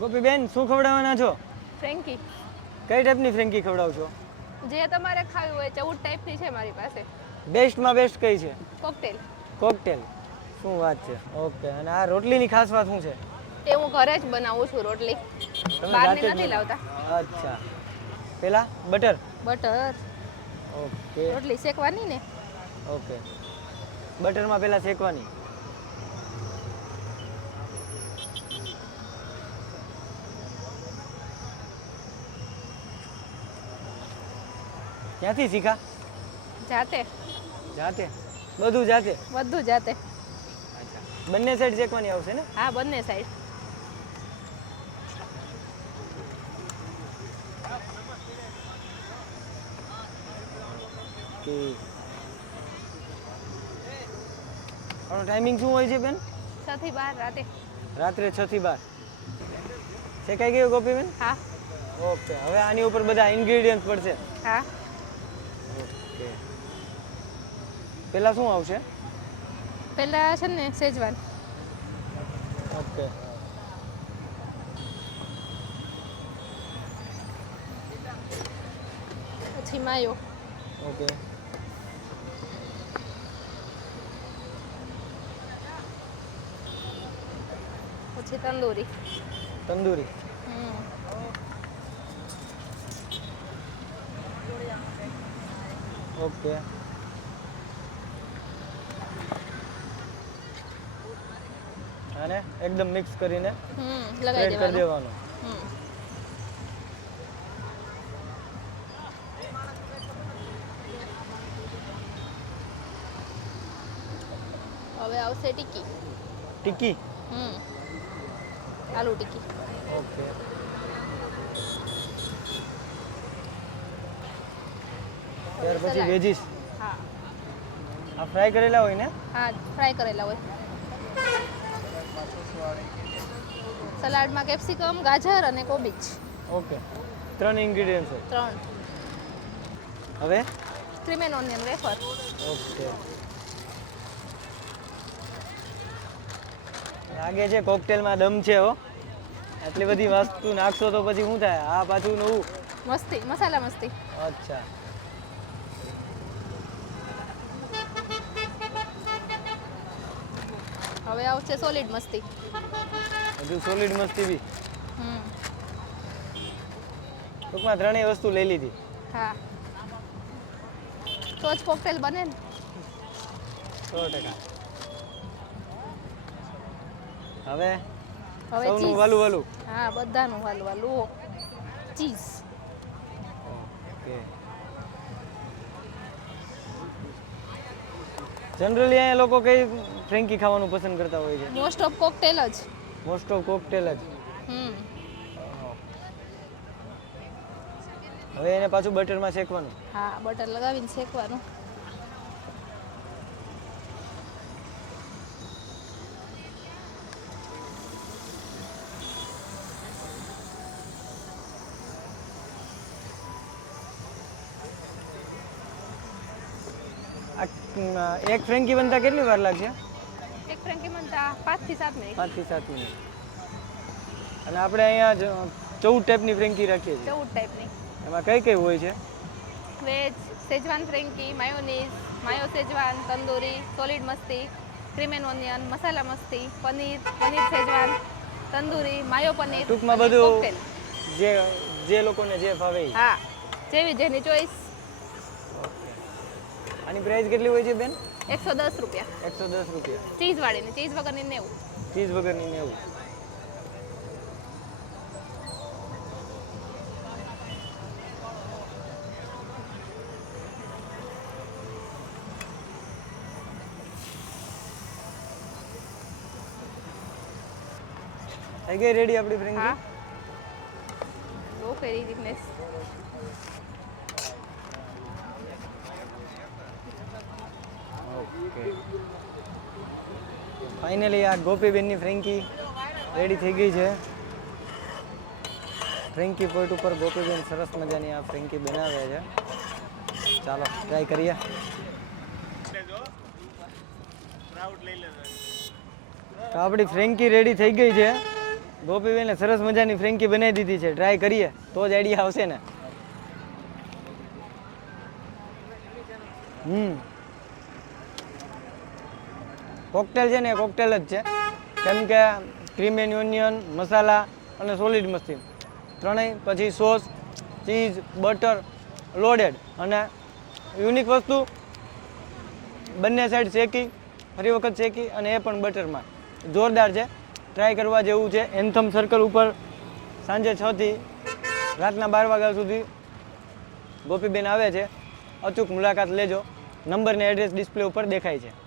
ગોપીબેન શું ખવડાવવાના છો? ફ્રેન્કી. કઈ ટાઈપની ફ્રેન્કી ખવડાવશો? જે તમારે ખાવી હોય ચૌદ ટાઈપની છે મારી પાસે. બેસ્ટમાં બેસ્ટ કઈ છે? કોકટેલ. કોકટેલ. શું વાત છે? ઓકે અને આ રોટલીની ખાસ વાત શું છે? એ હું ઘરે જ બનાવું છું રોટલી. બહારની નથી લાવતા. અચ્છા. પેલા બટર? બટર. ઓકે. રોટલી શેકવાની ને? ઓકે. બટરમાં પેલા શેકવાની? ક્યાંથી શીખા? જાતે. જાતે? બધું જાતે? બધું જાતે. બંને સાઈડ શેકવાની આવશે ને? હા બંને સાઈડ કે ટાઈમિંગ શું હોય છે બેન? છ થી બાર રાતે. રાત્રે છ થી બાર. શેકાઈ ગયું ગોપીબેન? હા. ઓકે હવે આની ઉપર બધા ઇન્ગ્રેડિયન્ટ પડશે. હા. ઓકે પેલા શું આવશે? પહેલાં છે ને સેજવાન ઓકે. પછી માયો. ઓકે. પછી તંદૂરી. તંદૂરી હમ. ઓકે. અને એકદમ મિક્સ કરીને હમ લગાવી દેવાનું. દેવાનું. હવે આવશે ટીકી. ટીકી? હમ. આલુ ટીકી. ઓકે. ત્યાર પછી વેજીસ. હા. આ ફ્રાય કરેલા હોય ને? હા ફ્રાય કરેલા હોય. સલાડમાં કેપ્સિકમ ગાજર અને કોબીજ. ઓકે. ત્રણ ઇન્ગ્રેડિયન્ટ્સ હોય. ત્રણ. હવે? Cream and onion wafer okay. લાગે છે કોકટેલમાં દમ છે હો. આટલી બધી વસ્તુ નાખશો તો પછી શું થાય? આ પાછું નવું. મસ્તી મસાલા મસ્તી. અચ્છા. હવે આવશે સોલિડ મસ્તી. હજુ સોલિડ મસ્તી બી. હમ. ટૂંકમાં ત્રણેય વસ્તુ લઈ લીધી. હા. તો જ કોકટેલ બને ને. સો ટકા. હવે હવે સૌનું વાલુ વાલું વાલું. હા બધાનું વાલું વાલું. Cheese okay. જનરલી અહીંયા લોકો કઈ ફ્રેન્કી ખાવાનું પસંદ કરતા હોય છે. મોસ્ટ ઓફ કોકટેલ જ. મોસ્ટ ઓફ કોકટેલ જ. હવે એને પાછું બટરમાં શેકવાનું. હા બટર લગાવીને શેકવાનું. એક ફ્રેન્કી બનતા કેટલી વાર લાગશે? એક ફ્રેન્કી બનતા પાંચથી સાત મિનિટ. પાંચથી સાત મિનિટ. અને આપણે અહીંયા ચૌદ ટાઈપની ફ્રેન્કી રાખીએ છીએ. ચૌદ ટાઈપની. એમાં કઈ કઈ હોય છે? Veg schezwan frankie mayonnaise mayo schezwan tandoori solid મસ્તી ક્રીમ એન્ડ ઓનિયન મસાલા મસ્તી પનીર પનીર સેજવાન તંદૂરી માયો પનીર ટૂંકમાં બધું જે જે લોકોને જે ફાવે હા જેવી જેની ચોઈસ. આની પ્રાઇસ કેટલી હોય છે બેન? એકસો દસ રૂપિયા. એકસો દસ રૂપિયા. ચીઝ વાળીની ચીઝ વગરની નેવું ચીઝ વગરની નેવું થઈ ગઈ રેડી આપણી ફ્રેન્ડ હા. લો કરી વીકનેસ ઓકે ફાઇનલી આ ગોપીબેનની ફ્રેન્કી રેડી થઈ ગઈ છે. ફ્રેન્કી પોઈન્ટ ઉપર ગોપીબેન સરસ મજાની આ ફ્રેન્કી બનાવે છે. ચાલો ટ્રાય કરીએ. તો આપણી ફ્રેન્કી રેડી થઈ ગઈ છે. ગોપીબેને સરસ મજાની ફ્રેન્કી બનાવી દીધી છે. ટ્રાય કરીએ. તો જ આઈડિયા આવશે ને. હમ. કોકટેલ છે ને એ કોકટેલ જ છે. કેમ કે ક્રીમ એન્ડ ઓનિયન, મસાલા અને સોલિડ મસ્તી. ત્રણેય, પછી સોસ, ચીઝ, બટર લોડેડ અને યુનિક વસ્તુ, બંને સાઈડ શેકી, ફરી વખત શેકી અને એ પણ બટરમાં. જોરદાર છે. ટ્રાય કરવા જેવું છે. એન્થમ સર્કલ ઉપર સાંજે છથી રાતના બાર વાગ્યા સુધી ગોપીબેન આવે છે. અચૂક મુલાકાત લેજો. નંબર ને એડ્રેસ ડિસ્પ્લે ઉપર દેખાય છે.